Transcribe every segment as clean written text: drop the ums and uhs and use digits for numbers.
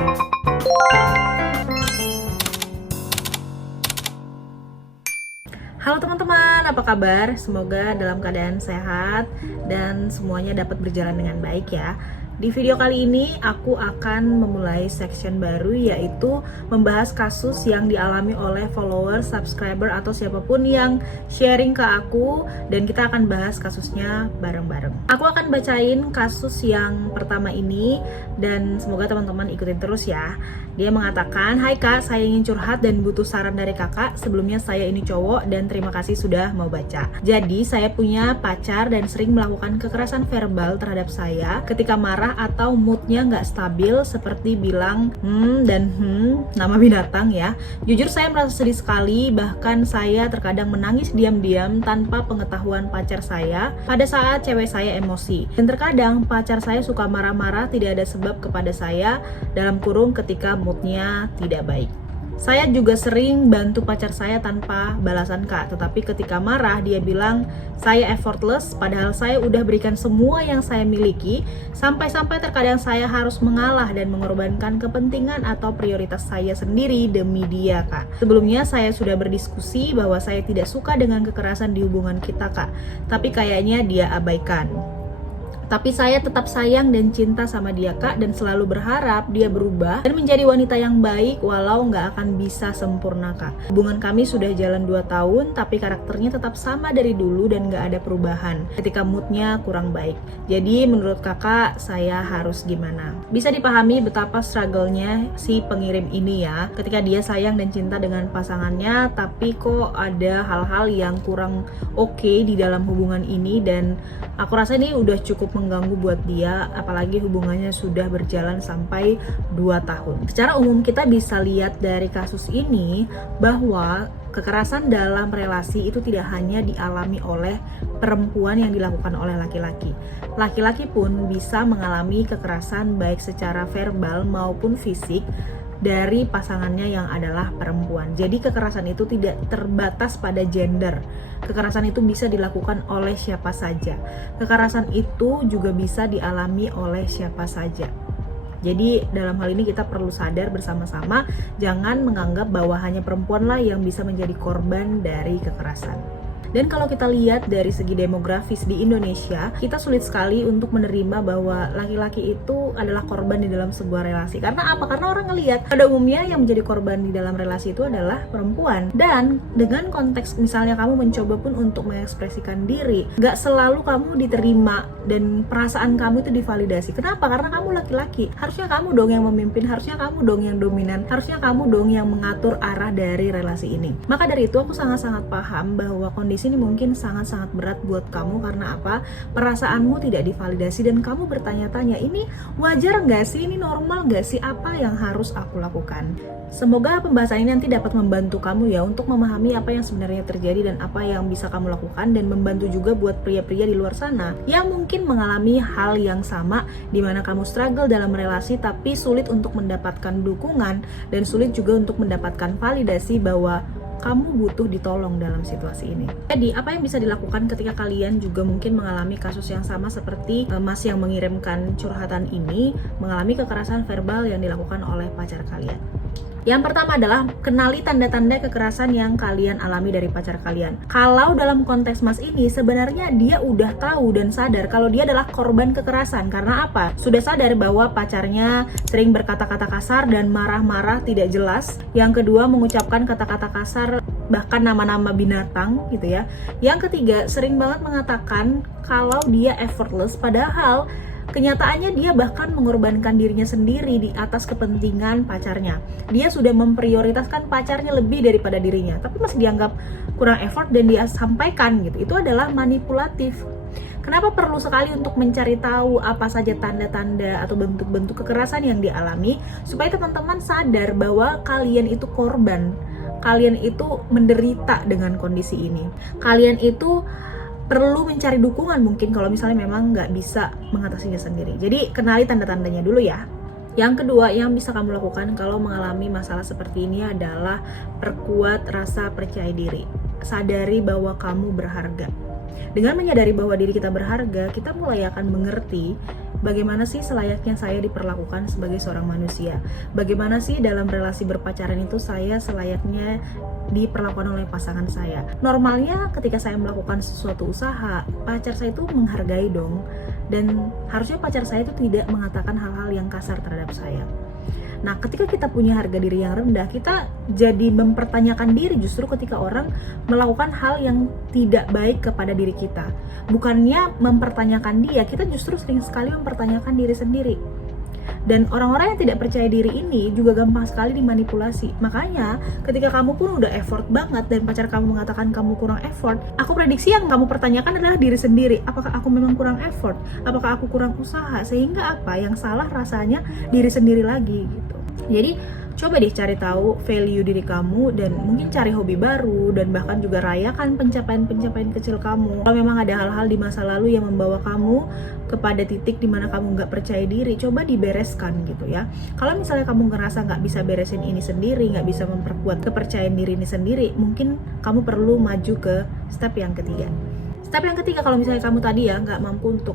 Halo teman-teman, apa kabar? Semoga dalam keadaan sehat dan semuanya dapat berjalan dengan baik ya. Di video kali ini aku akan memulai section baru, yaitu membahas kasus yang dialami oleh follower, subscriber, atau siapapun yang sharing ke aku, dan kita akan bahas kasusnya bareng-bareng. Aku akan bacain kasus yang pertama ini dan semoga teman-teman ikutin terus ya. Dia mengatakan, "Hai kak, saya ingin curhat dan butuh saran dari kakak. Sebelumnya saya ini cowok dan terima kasih sudah mau baca. Jadi saya punya pacar dan sering melakukan kekerasan verbal terhadap saya ketika marah atau moodnya nggak stabil, seperti bilang dan nama binatang ya. Jujur saya merasa sedih sekali, bahkan saya terkadang menangis diam-diam tanpa pengetahuan pacar saya pada saat cewek saya emosi. Dan terkadang pacar saya suka marah-marah tidak ada sebab kepada saya, dalam kurung ketika moodnya tidak baik. Saya juga sering bantu pacar saya tanpa balasan kak, tetapi ketika marah dia bilang saya effortless, padahal saya udah berikan semua yang saya miliki, sampai-sampai terkadang saya harus mengalah dan mengorbankan kepentingan atau prioritas saya sendiri demi dia kak. Sebelumnya saya sudah berdiskusi bahwa saya tidak suka dengan kekerasan di hubungan kita kak, tapi kayaknya dia abaikan. Tapi saya tetap sayang dan cinta sama dia kak, dan selalu berharap dia berubah dan menjadi wanita yang baik walau nggak akan bisa sempurna kak. Hubungan kami sudah jalan 2 tahun, tapi karakternya tetap sama dari dulu dan nggak ada perubahan ketika moodnya kurang baik. Jadi menurut kakak saya harus gimana?" Bisa dipahami betapa struggle-nya si pengirim ini ya, ketika dia sayang dan cinta dengan pasangannya, tapi kok ada hal-hal yang kurang oke di dalam hubungan ini, dan aku rasa ini udah cukup mengganggu buat dia, apalagi hubungannya sudah berjalan sampai 2 tahun. Secara umum kita bisa lihat dari kasus ini bahwa kekerasan dalam relasi itu tidak hanya dialami oleh perempuan yang dilakukan oleh laki-laki. Laki-laki pun bisa mengalami kekerasan baik secara verbal maupun fisik dari pasangannya yang adalah perempuan. Jadi kekerasan itu tidak terbatas pada gender. Kekerasan itu bisa dilakukan oleh siapa saja. Kekerasan itu juga bisa dialami oleh siapa saja. Jadi dalam hal ini kita perlu sadar bersama-sama, jangan menganggap bahwa hanya perempuanlah yang bisa menjadi korban dari kekerasan. Dan kalau kita lihat dari segi demografis di Indonesia, kita sulit sekali untuk menerima bahwa laki-laki itu adalah korban di dalam sebuah relasi. Karena apa? Karena orang ngelihat pada umumnya yang menjadi korban di dalam relasi itu adalah perempuan. Dan dengan konteks misalnya kamu mencoba pun untuk mengekspresikan diri, gak selalu kamu diterima dan perasaan kamu itu divalidasi. Kenapa? Karena kamu laki-laki. Harusnya kamu dong yang memimpin, harusnya kamu dong yang dominan, harusnya kamu dong yang mengatur arah dari relasi ini. Maka dari itu aku sangat-sangat paham bahwa kondisi ini mungkin sangat-sangat berat buat kamu. Karena apa? Perasaanmu tidak divalidasi dan kamu bertanya-tanya, ini wajar nggak sih? Ini normal nggak sih? Apa yang harus aku lakukan? Semoga pembahasan ini nanti dapat membantu kamu ya untuk memahami apa yang sebenarnya terjadi dan apa yang bisa kamu lakukan, dan membantu juga buat pria-pria di luar sana yang mungkin mengalami hal yang sama, di mana kamu struggle dalam relasi tapi sulit untuk mendapatkan dukungan dan sulit juga untuk mendapatkan validasi bahwa kamu butuh ditolong dalam situasi ini. Jadi, apa yang bisa dilakukan ketika kalian juga mungkin mengalami kasus yang sama seperti Mas yang mengirimkan curhatan ini, mengalami kekerasan verbal yang dilakukan oleh pacar kalian? Yang pertama adalah kenali tanda-tanda kekerasan yang kalian alami dari pacar kalian. Kalau dalam konteks Mas ini, sebenarnya dia udah tahu dan sadar kalau dia adalah korban kekerasan. Karena apa? Sudah sadar bahwa pacarnya sering berkata-kata kasar dan marah-marah tidak jelas. Yang kedua, mengucapkan kata-kata kasar, bahkan nama-nama binatang gitu ya. Yang ketiga, sering banget mengatakan kalau dia effortless, padahal kenyataannya dia bahkan mengorbankan dirinya sendiri di atas kepentingan pacarnya. Dia sudah memprioritaskan pacarnya lebih daripada dirinya, tapi masih dianggap kurang effort dan dia sampaikan gitu. Itu adalah manipulatif. Kenapa perlu sekali untuk mencari tahu apa saja tanda-tanda atau bentuk-bentuk kekerasan yang dialami, supaya teman-teman sadar bahwa kalian itu korban, kalian itu menderita dengan kondisi ini. Kalian itu perlu mencari dukungan mungkin kalau misalnya memang nggak bisa mengatasinya sendiri. Jadi kenali tanda-tandanya dulu ya. Yang kedua yang bisa kamu lakukan kalau mengalami masalah seperti ini adalah perkuat rasa percaya diri. Sadari bahwa kamu berharga. Dengan menyadari bahwa diri kita berharga, kita mulai akan mengerti bagaimana sih selayaknya saya diperlakukan sebagai seorang manusia? Bagaimana sih dalam relasi berpacaran itu saya selayaknya diperlakukan oleh pasangan saya? Normalnya ketika saya melakukan sesuatu usaha, pacar saya itu menghargai dong. Dan harusnya pacar saya itu tidak mengatakan hal-hal yang kasar terhadap saya. Nah, ketika kita punya harga diri yang rendah, kita jadi mempertanyakan diri justru ketika orang melakukan hal yang tidak baik kepada diri kita. Bukannya mempertanyakan dia, kita justru sering sekali mempertanyakan diri sendiri. Dan orang-orang yang tidak percaya diri ini juga gampang sekali dimanipulasi. Makanya ketika kamu pun udah effort banget dan pacar kamu mengatakan kamu kurang effort, aku prediksi yang kamu pertanyakan adalah diri sendiri. Apakah aku memang kurang effort? Apakah aku kurang usaha? Sehingga apa yang salah rasanya diri sendiri lagi gitu. Jadi coba deh cari tahu value diri kamu dan mungkin cari hobi baru dan bahkan juga rayakan pencapaian-pencapaian kecil kamu. Kalau memang ada hal-hal di masa lalu yang membawa kamu kepada titik dimana kamu nggak percaya diri, coba dibereskan gitu ya. Kalau misalnya kamu ngerasa nggak bisa beresin ini sendiri, nggak bisa memperkuat kepercayaan diri ini sendiri, mungkin kamu perlu maju ke step yang ketiga. Step yang ketiga, kalau misalnya kamu tadi ya nggak mampu untuk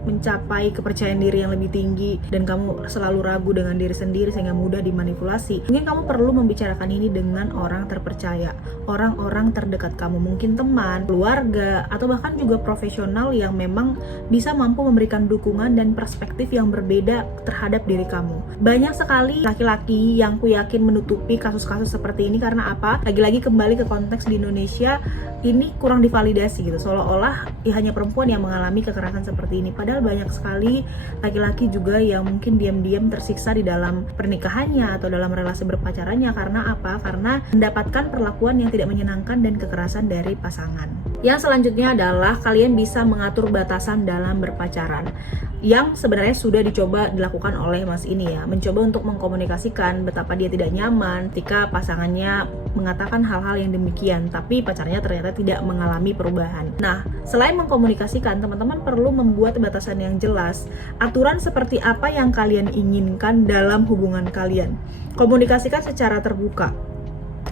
mencapai kepercayaan diri yang lebih tinggi dan kamu selalu ragu dengan diri sendiri sehingga mudah dimanipulasi, mungkin kamu perlu membicarakan ini dengan orang terpercaya, orang-orang terdekat kamu, mungkin teman, keluarga, atau bahkan juga profesional yang memang bisa mampu memberikan dukungan dan perspektif yang berbeda terhadap diri kamu. Banyak sekali laki-laki yang ku yakin menutupi kasus-kasus seperti ini karena apa? Lagi-lagi kembali ke konteks di Indonesia, ini kurang divalidasi gitu, seolah-olah ya hanya perempuan yang mengalami kekerasan seperti ini. Padahal banyak sekali laki-laki juga yang mungkin diam-diam tersiksa di dalam pernikahannya atau dalam relasi berpacarannya. Karena apa? Karena mendapatkan perlakuan yang tidak menyenangkan dan kekerasan dari pasangan. Yang selanjutnya adalah kalian bisa mengatur batasan dalam berpacaran, yang sebenarnya sudah dicoba dilakukan oleh Mas ini ya, mencoba untuk mengkomunikasikan betapa dia tidak nyaman ketika pasangannya mengatakan hal-hal yang demikian, tapi pacarnya ternyata tidak mengalami perubahan. Nah, selain mengkomunikasikan, teman-teman perlu membuat batasan yang jelas, aturan seperti apa yang kalian inginkan dalam hubungan kalian. Komunikasikan secara terbuka.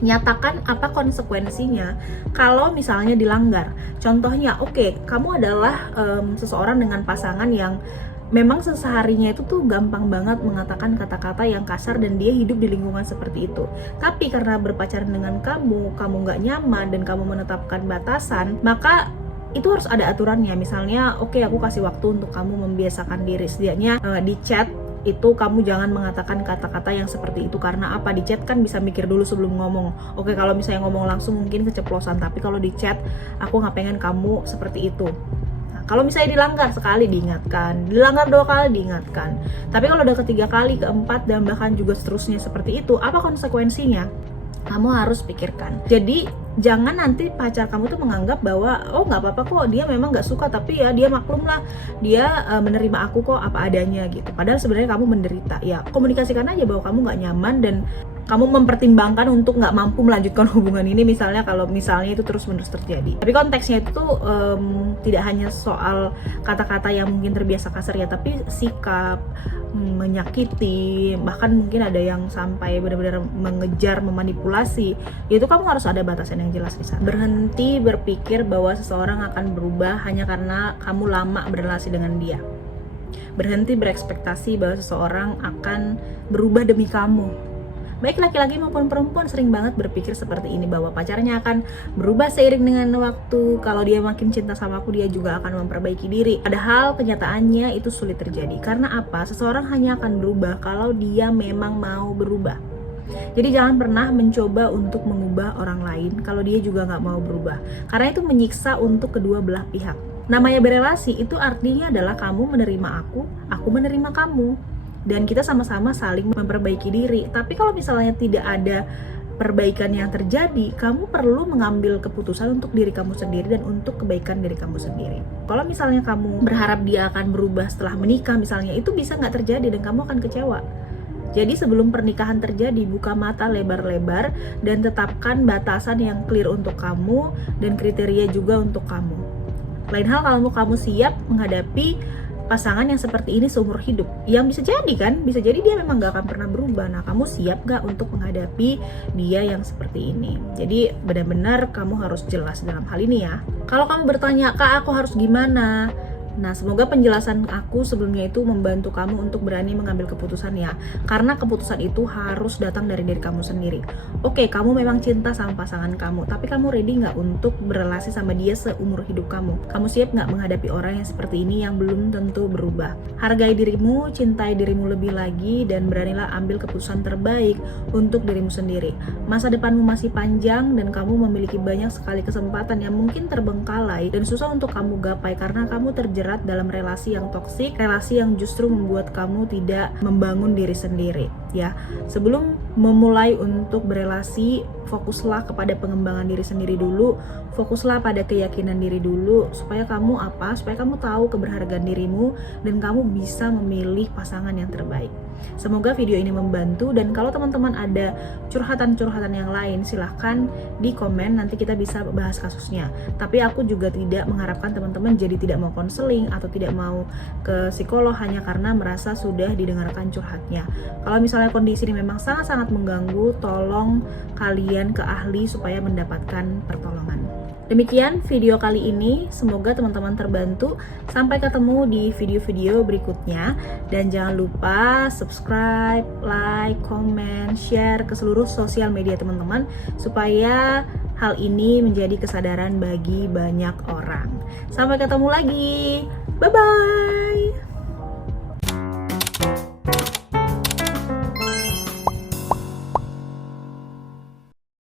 Nyatakan apa konsekuensinya kalau misalnya dilanggar. Contohnya, oke, kamu adalah seseorang dengan pasangan yang memang seharinya itu tuh gampang banget mengatakan kata-kata yang kasar dan dia hidup di lingkungan seperti itu. Tapi karena berpacaran dengan kamu nggak nyaman dan kamu menetapkan batasan, maka itu harus ada aturannya. Misalnya, oke, aku kasih waktu untuk kamu membiasakan diri. Setidaknya di chat itu kamu jangan mengatakan kata-kata yang seperti itu. Karena apa? Di chat kan bisa mikir dulu sebelum ngomong. Oke, kalau misalnya ngomong langsung mungkin keceplosan, tapi kalau di chat aku nggak pengen kamu seperti itu. Nah, kalau misalnya dilanggar sekali diingatkan, dilanggar 2 kali diingatkan, tapi kalau udah ketiga kali, keempat, dan bahkan juga seterusnya seperti itu, apa konsekuensinya? Kamu harus pikirkan. Jadi jangan nanti pacar kamu tuh menganggap bahwa oh nggak apa-apa kok, dia memang nggak suka, tapi ya dia maklum lah, dia menerima aku kok apa adanya gitu. Padahal sebenarnya kamu menderita. Ya komunikasikan aja bahwa kamu nggak nyaman dan kamu mempertimbangkan untuk nggak mampu melanjutkan hubungan ini, misalnya kalau misalnya itu terus-menerus terjadi. Tapi konteksnya itu tuh tidak hanya soal kata-kata yang mungkin terbiasa kasar ya, tapi sikap, menyakiti, bahkan mungkin ada yang sampai benar-benar mengejar, memanipulasi. Itu kamu harus ada batasan yang jelas di sana. Berhenti berpikir bahwa seseorang akan berubah hanya karena kamu lama berrelasi dengan dia. Berhenti berekspektasi bahwa seseorang akan berubah demi kamu. Baik laki-laki maupun perempuan sering banget berpikir seperti ini, bahwa pacarnya akan berubah seiring dengan waktu. Kalau dia makin cinta sama aku, dia juga akan memperbaiki diri. Padahal kenyataannya itu sulit terjadi. Karena apa? Seseorang hanya akan berubah kalau dia memang mau berubah. Jadi jangan pernah mencoba untuk mengubah orang lain kalau dia juga nggak mau berubah. Karena itu menyiksa untuk kedua belah pihak. Namanya berelasi itu artinya adalah kamu menerima aku menerima kamu. Dan kita sama-sama saling memperbaiki diri. Tapi kalau misalnya tidak ada perbaikan yang terjadi, kamu perlu mengambil keputusan untuk diri kamu sendiri dan untuk kebaikan diri kamu sendiri. Kalau misalnya kamu berharap dia akan berubah setelah menikah misalnya, itu bisa nggak terjadi dan kamu akan kecewa. Jadi sebelum pernikahan terjadi, buka mata lebar-lebar dan tetapkan batasan yang clear untuk kamu dan kriteria juga untuk kamu. Lain hal kalau kamu siap menghadapi pasangan yang seperti ini seumur hidup, yang bisa jadi kan, bisa jadi dia memang gak akan pernah berubah. Nah, kamu siap gak untuk menghadapi dia yang seperti ini? Jadi benar-benar kamu harus jelas dalam hal ini ya. Kalau kamu bertanya, Kak, aku harus gimana? Nah, semoga penjelasan aku sebelumnya itu membantu kamu untuk berani mengambil keputusan ya. Karena keputusan itu harus datang dari diri kamu sendiri. Oke, kamu memang cinta sama pasangan kamu, tapi kamu ready nggak untuk berrelasi sama dia seumur hidup kamu? Kamu siap nggak menghadapi orang yang seperti ini yang belum tentu berubah? Hargai dirimu, cintai dirimu lebih lagi, dan beranilah ambil keputusan terbaik untuk dirimu sendiri. Masa depanmu masih panjang dan kamu memiliki banyak sekali kesempatan yang mungkin terbengkalai dan susah untuk kamu gapai karena kamu terjerat dalam relasi yang toksik, relasi yang justru membuat kamu tidak membangun diri sendiri ya. Sebelum memulai untuk berelasi, fokuslah kepada pengembangan diri sendiri dulu, fokuslah pada keyakinan diri dulu, supaya kamu tahu keberhargaan dirimu dan kamu bisa memilih pasangan yang terbaik. Semoga video ini membantu, dan kalau teman-teman ada curhatan-curhatan yang lain silahkan di komen, nanti kita bisa bahas kasusnya. Tapi aku juga tidak mengharapkan teman-teman jadi tidak mau konseling atau tidak mau ke psikolog hanya karena merasa sudah didengarkan curhatnya. Kalau misalnya kondisi ini memang sangat-sangat mengganggu, tolong kalian ke ahli supaya mendapatkan pertolongan. Demikian video kali ini, semoga teman-teman terbantu. Sampai ketemu di video-video berikutnya, dan jangan lupa subscribe, like, comment, share ke seluruh sosial media teman-teman supaya hal ini menjadi kesadaran bagi banyak orang. Sampai ketemu lagi, bye-bye.